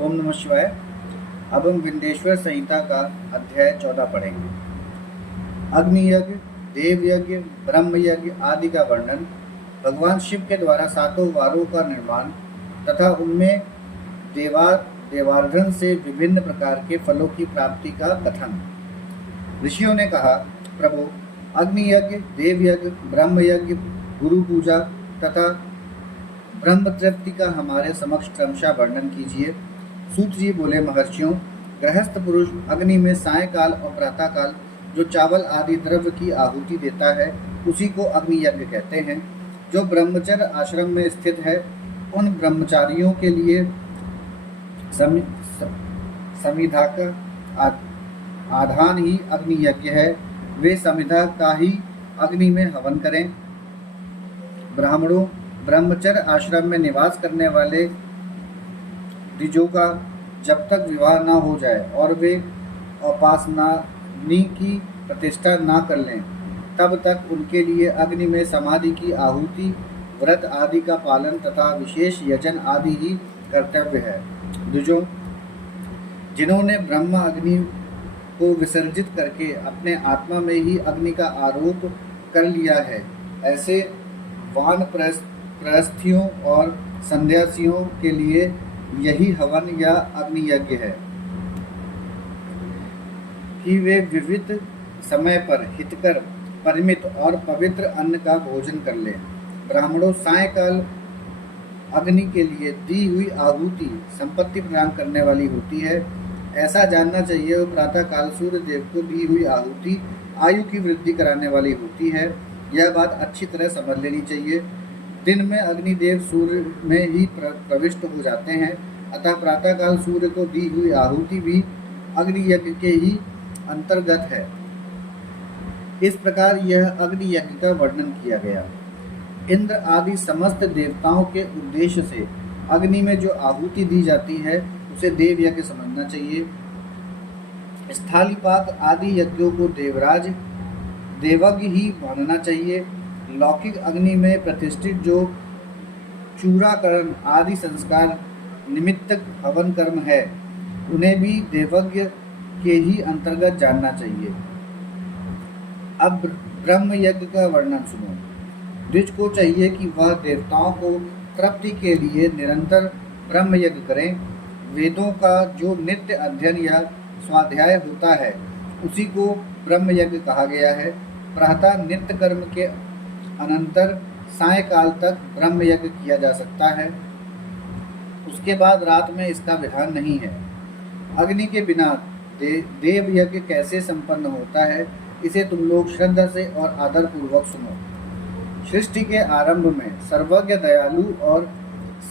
ओम नमः शिवाय। अब हम विंध्येश्वर संहिता का अध्याय 14 पढ़ेंगे। अग्नि यज्ञ, देव यज्ञ, ब्रह्म यज्ञ आदि का वर्णन, भगवान शिव के द्वारा 7 वारों का निर्माण तथा उनमें देवार्धन से विभिन्न प्रकार के फलों की प्राप्ति का कथन। ऋषियों ने कहा, प्रभु, अग्नि यज्ञ, देव यज्ञ, ब्रह्म यज्ञ, गुरु पूजा तथा ब्रह्म तृप्ति का हमारे समक्ष क्रमशः वर्णन कीजिए। सूत जी बोले, महर्षियों, गृहस्थ पुरुष अग्नि में सायंकाल और प्रातःकाल जो चावल आदि द्रव्य की आहुति देता है उसी को अग्नि यज्ञ कहते हैं। जो ब्रह्मचर्य आश्रम में स्थित है उन ब्रह्मचारियों के लिए समिधा का आधान ही अग्नि यज्ञ है। वे समिधा का ही अग्नि में हवन करें। ब्राह्मणों, ब्रह्मचर्य आश्रम में निवास करने वाले द्विजों का जब तक विवाह न हो जाए और वे उपासनानी की प्रतिष्ठा न कर लें तब तक उनके लिए अग्नि में समाधि की आहुति, व्रत आदि का पालन तथा विशेष यजन आदि ही कर्तव्य है। द्विजों, जिन्होंने ब्रह्म अग्नि को विसर्जित करके अपने आत्मा में ही अग्नि का आरोप कर लिया है, ऐसे वानप्रस्थियों और संन्यासियों के लिए यही हवन या अग्नि यज्ञ है कि वे विविध समय पर हितकर, परिमित और पवित्र अन्न का भोजन कर लें। ब्राह्मणों, सायंकाल अग्नि के लिए दी हुई आहुति संपत्ति प्रदान करने वाली होती है, ऐसा जानना चाहिए। और प्रातःकाल सूर्य देव को दी हुई आहुति आयु की वृद्धि कराने वाली होती है, यह बात अच्छी तरह समझ लेनी चाहिए। दिन में अग्निदेव सूर्य में ही प्रविष्ट हो जाते हैं, अतः प्रातःकाल सूर्य को दी हुई आहुति भी अग्नि यज्ञ के ही अंतर्गत है। इस प्रकार यह अग्नि यज्ञ का वर्णन किया गया। इंद्र आदि समस्त देवताओं के उद्देश्य से अग्नि में जो आहुति दी जाती है उसे देव यज्ञ समझना चाहिए। स्थालीपाक आदि यज्ञों को देवज्ञ ही मानना चाहिए। लौकिक अग्नि में प्रतिष्ठित जो चूड़ाकरण आदि संस्कार निमित्तक हवन कर्म है उन्हें भी देवज्ञ के ही अंतर्गत जानना चाहिए। अब ब्रह्म यज्ञ का वर्णन सुनो। द्विज को चाहिए कि वह देवताओं को तृप्ति के लिए निरंतर ब्रह्म यज्ञ करें। वेदों का जो नित्य अध्ययन या स्वाध्याय होता है उसी को ब्रह्म यज्ञ कहा गया है। प्रातः नित्य कर्म के अनंतर सायंकाल तक ब्रह्म यज्ञ किया जा सकता है, उसके बाद रात में इसका विधान नहीं है। अग्नि के बिना देव यज्ञ कैसे संपन्न होता है, इसे तुम लोग श्रद्धा से और आदर पूर्वक सुनो। सृष्टि के आरंभ में सर्वज्ञ, दयालु और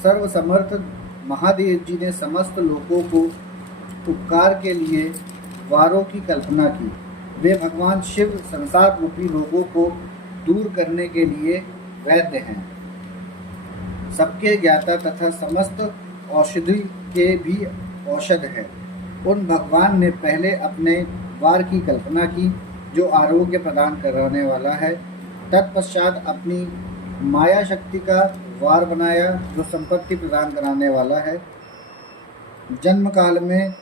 सर्वसमर्थ महादेव जी ने समस्त लोगों को उपकार के लिए वारों की कल्पना की। वे भगवान शिव संसार रूपी रोगों को दूर करने के लिए वैद्य हैं, सबके ज्ञाता तथा समस्त औषधि के भी औषध है। उन भगवान ने पहले अपने वार की कल्पना की जो आरोग्य प्रदान कराने वाला है। तत्पश्चात अपनी माया शक्ति का वार बनाया जो संपत्ति प्रदान कराने वाला है। जन्म काल में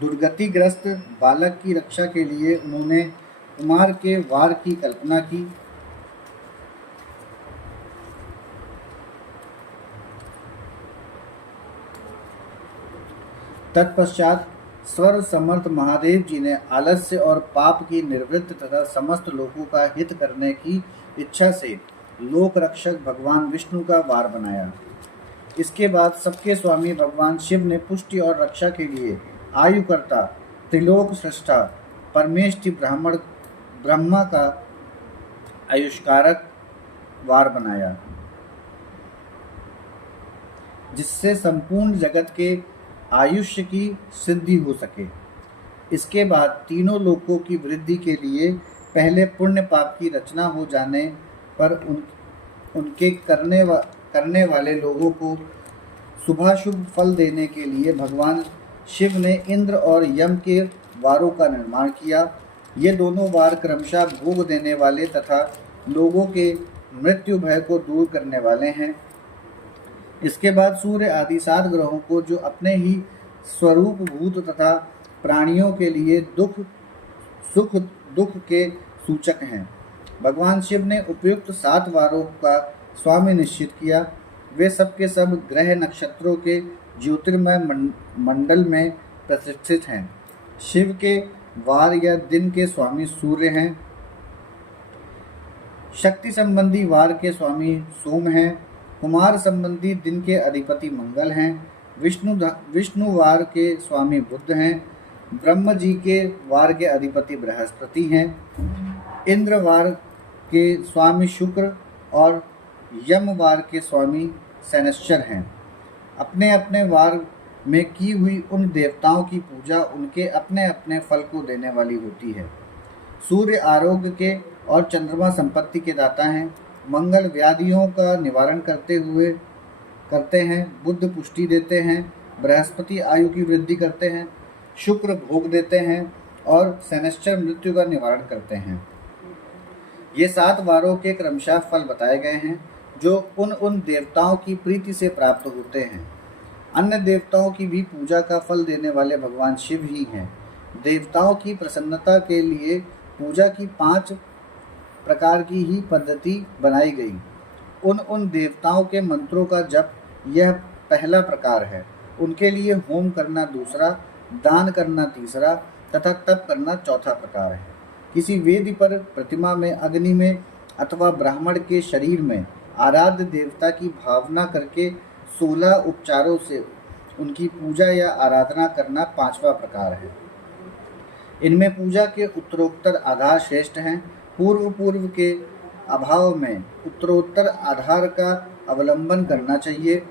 दुर्गतिग्रस्त बालक की रक्षा के लिए उन्होंने कुमार के वार की कल्पना की। तत्पश्चात स्वर समर्थ महादेव जी ने आलस्य और पाप की निवृत्ति तथा समस्त लोगों का हित करने की इच्छा से लोक रक्षक भगवान विष्णु का वार बनाया। इसके बाद सबके स्वामी भगवान शिव ने पुष्टि और रक्षा के लिए आयुकर्ता, त्रिलोक सृष्टा, परमेष्टि ब्रह्मा का आयुष्कारक वार बनाया, जिससे संपूर्ण जगत के आयुष्य की सिद्धि हो सके। इसके बाद तीनों लोकों की वृद्धि के लिए पहले पुण्य पाप की रचना हो जाने पर उनके करने वाले लोगों को शुभाशुभ फल देने के लिए भगवान शिव ने इंद्र और यम के वारों का निर्माण किया। ये दोनों वार क्रमशः भोग देने वाले तथा लोगों के मृत्यु भय को दूर करने वाले हैं। इसके बाद सूर्य आदि 7 ग्रहों को जो अपने ही स्वरूप भूत तथा प्राणियों के लिए सुख दुख के सूचक हैं, भगवान शिव ने उपयुक्त 7 वारों का स्वामी निश्चित किया। वे सब के सब ग्रह नक्षत्रों के ज्योतिर्मय मंडल में प्रतिष्ठित हैं। शिव के वार या दिन के स्वामी सूर्य हैं। शक्ति संबंधी वार के स्वामी सोम हैं। कुमार संबंधी दिन के अधिपति मंगल हैं। विष्णु वार के स्वामी बुध हैं। ब्रह्म जी के वार के अधिपति बृहस्पति हैं। इंद्र वार के स्वामी शुक्र और यम वार के स्वामी शनैश्चर हैं। अपने अपने वार में की हुई उन देवताओं की पूजा उनके अपने अपने फल को देने वाली होती है। सूर्य आरोग्य के और चंद्रमा संपत्ति के दाता हैं। मंगल व्याधियों का निवारण करते हैं। बुध पुष्टि देते हैं। बृहस्पति आयु की वृद्धि करते हैं। शुक्र भोग देते हैं और शनैश्चर मृत्यु का निवारण करते हैं। ये 7 वारों के क्रमशः फल बताए गए हैं जो उन देवताओं की प्रीति से प्राप्त होते हैं। अन्य देवताओं की भी पूजा का फल देने वाले भगवान शिव ही हैं। देवताओं की प्रसन्नता के लिए पूजा की 5 प्रकार की ही पद्धति बनाई गई। उन देवताओं के मंत्रों का जप यह पहला प्रकार है। उनके लिए होम करना दूसरा, दान करना तीसरा तथा तप करना चौथा प्रकार है। किसी वेदी पर, प्रतिमा में, अग्नि में अथवा ब्राह्मण के शरीर में आराध्य देवता की भावना करके 16 उपचारों से उनकी पूजा या आराधना करना 5वां प्रकार है। इनमें पूजा के उत्तरोत्तर आधार श्रेष्ठ हैं। पूर्व के अभाव में उत्तरोत्तर आधार का अवलंबन करना चाहिए।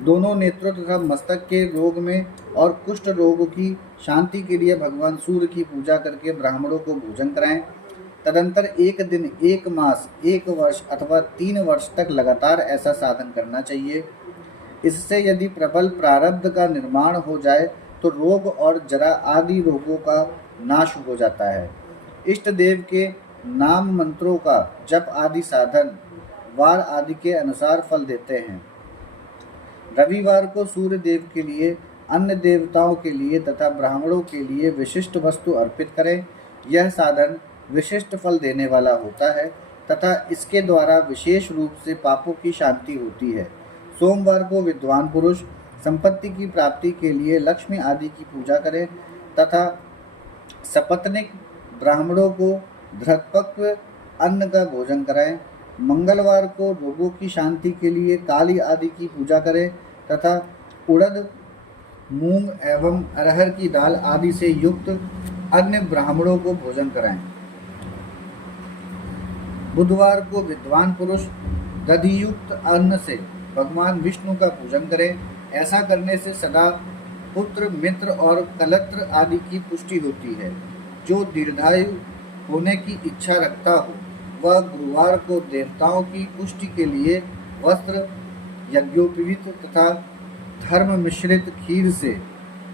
दोनों नेत्रों तथा मस्तक के रोग में और कुष्ठ रोग की शांति के लिए भगवान सूर्य की पूजा करके ब्राह्मणों को भोजन कराएं। तदंतर 1 दिन, 1 मास, 1 वर्ष अथवा 3 वर्ष तक लगातार ऐसा साधन करना चाहिए। इससे यदि प्रबल प्रारब्ध का निर्माण हो जाए तो रोग और जरा आदि रोगों का नाश हो जाता है। इष्ट देव के नाम मंत्रों का जप आदि साधन वार आदि के अनुसार फल देते हैं। रविवार को सूर्य देव के लिए, अन्य देवताओं के लिए तथा ब्राह्मणों के लिए विशिष्ट वस्तु अर्पित करें। यह साधन विशिष्ट फल देने वाला होता है तथा इसके द्वारा विशेष रूप से पापों की शांति होती है। सोमवार को विद्वान पुरुष संपत्ति की प्राप्ति के लिए लक्ष्मी आदि की पूजा करें तथा सपत्निक ब्राह्मणों को धृतपक्व अन्न का भोजन कराएं। मंगलवार को रोगों की शांति के लिए काली आदि की पूजा करें तथा उड़द, मूंग एवं अरहर की दाल आदि से युक्त अन्य ब्राह्मणों को भोजन कराएं। बुधवार को विद्वान पुरुष दधियुक्त अन्न से भगवान विष्णु का पूजन करें। ऐसा करने से सदा पुत्र, मित्र और कलत्र आदि की पुष्टि होती है। जो दीर्घायु होने की इच्छा रखता हो वह गुरुवार को देवताओं की पुष्टि के लिए वस्त्र, यज्ञोपवीत तथा धर्म मिश्रित खीर से,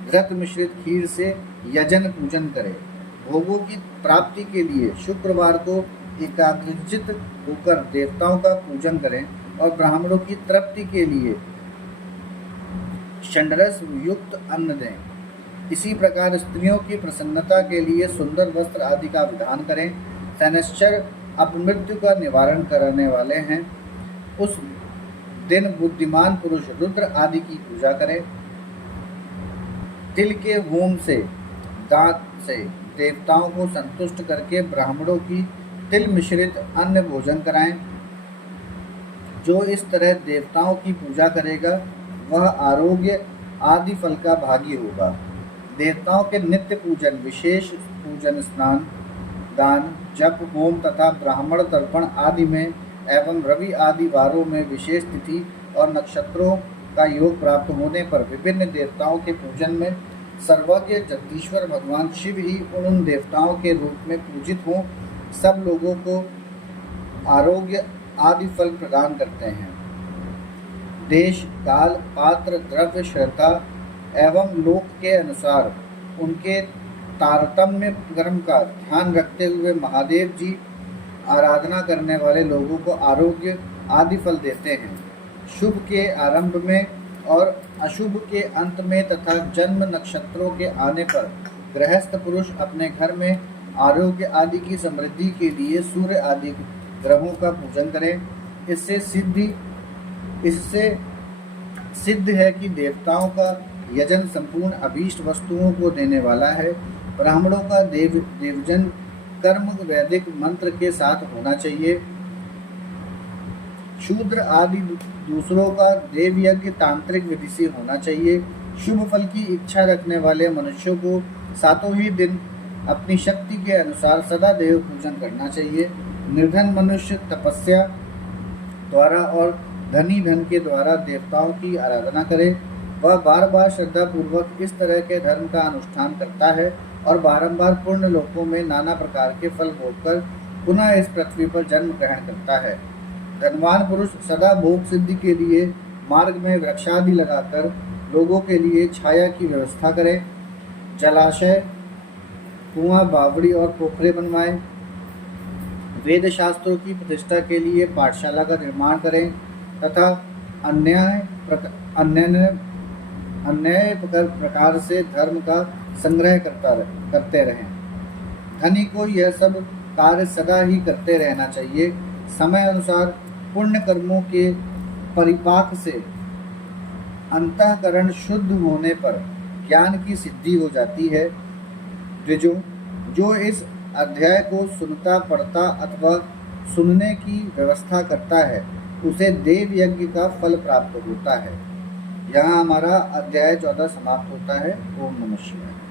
व्रत मिश्रित खीर से यजन पूजन करे। भोगों की प्राप्ति के लिए शुक्रवार को एकाग्रचित होकर देवताओं का पूजन करें और ब्राह्मणों की तृप्ति के लिए षंडरस युक्त अन्न दें। इसी प्रकार स्त्रियों की प्रसन्नता के लिए सुंदर वस्त्र आदि का विधान करें। शनैश्चर अपमृत्यु का निवारण करने वाले हैं। उस दिन बुद्धिमान पुरुष रुद्र आदि की पूजा करें। तिल के होम से, दांत से देवताओं को संतुष्ट करके ब्राह्मणों की तिल मिश्रित अन्न भोजन कराएं। जो इस तरह देवताओं की पूजा करेगा वह आरोग्य आदि फल का भागी होगा। देवताओं के नित्य पूजन, विशेष पूजन, स्नान, दान, जप, होम तथा ब्राह्मण तर्पण आदि में एवं रवि आदि वारों में विशेष तिथि और नक्षत्रों का योग प्राप्त होने पर विभिन्न देवताओं के पूजन में सर्वज्ञ जगदीश्वर भगवान शिव ही उन देवताओं के रूप में पूजित हों सब लोगों को आरोग्य आदि फल प्रदान करते हैं। देश, काल, पात्र, द्रव्य, श्रद्धा एवं लोक के अनुसार उनके तारतम्य क्रम का ध्यान रखते हुए महादेव जी आराधना करने वाले लोगों को आरोग्य आदि फल देते हैं। शुभ के आरंभ में और अशुभ के अंत में तथा जन्म नक्षत्रों के आने पर गृहस्थ पुरुष अपने घर में आरोग्य आदि की समृद्धि के लिए सूर्य आदि ग्रहों का पूजन करें। इससे सिद्ध है कि देवताओं का यजन संपूर्ण अभीष्ट वस्तुओं को देने वाला है। ब्राह्मणों का देवजन कर्म वैदिक मंत्र के साथ होना चाहिए। शूद्र आदि दूसरों का देव यज्ञ तांत्रिक विधि से होना चाहिए। शुभ फल की इच्छा रखने वाले मनुष्यों को सातों ही दिन अपनी शक्ति के अनुसार सदा देव पूजन करना चाहिए। निर्धन मनुष्य तपस्या द्वारा और धनी धन के द्वारा देवताओं की आराधना करे। वह बार बार श्रद्धा पूर्वक इस तरह के धर्म का अनुष्ठान करता है और बारंबार पूर्ण लोकों में नाना प्रकार के फल भोगकर पुनः इस पृथ्वी पर जन्म ग्रहण करता है। धनवान पुरुष सदा भोग सिद्धि के लिए मार्ग में वृक्षादि लगाकर लोगों के लिए छाया की व्यवस्था करे। जलाशय, कुआं, बावड़ी और पोखरे बनवाए। वेद शास्त्रों की प्रतिष्ठा के लिए पाठशाला का निर्माण करें तथा अन्य प्रकार से धर्म का संग्रह करते रहें। धनी को यह सब कार्य सदा ही करते रहना चाहिए। समय अनुसार पुण्य कर्मों के परिपाक से अंतःकरण शुद्ध होने पर ज्ञान की सिद्धि हो जाती है। द्विजों, जो इस अध्याय को सुनता पढ़ता अथवा सुनने की व्यवस्था करता है उसे देव यज्ञ का फल प्राप्त होता है। यहाँ हमारा अध्याय 14 समाप्त होता है। ओम नमः शिवाय।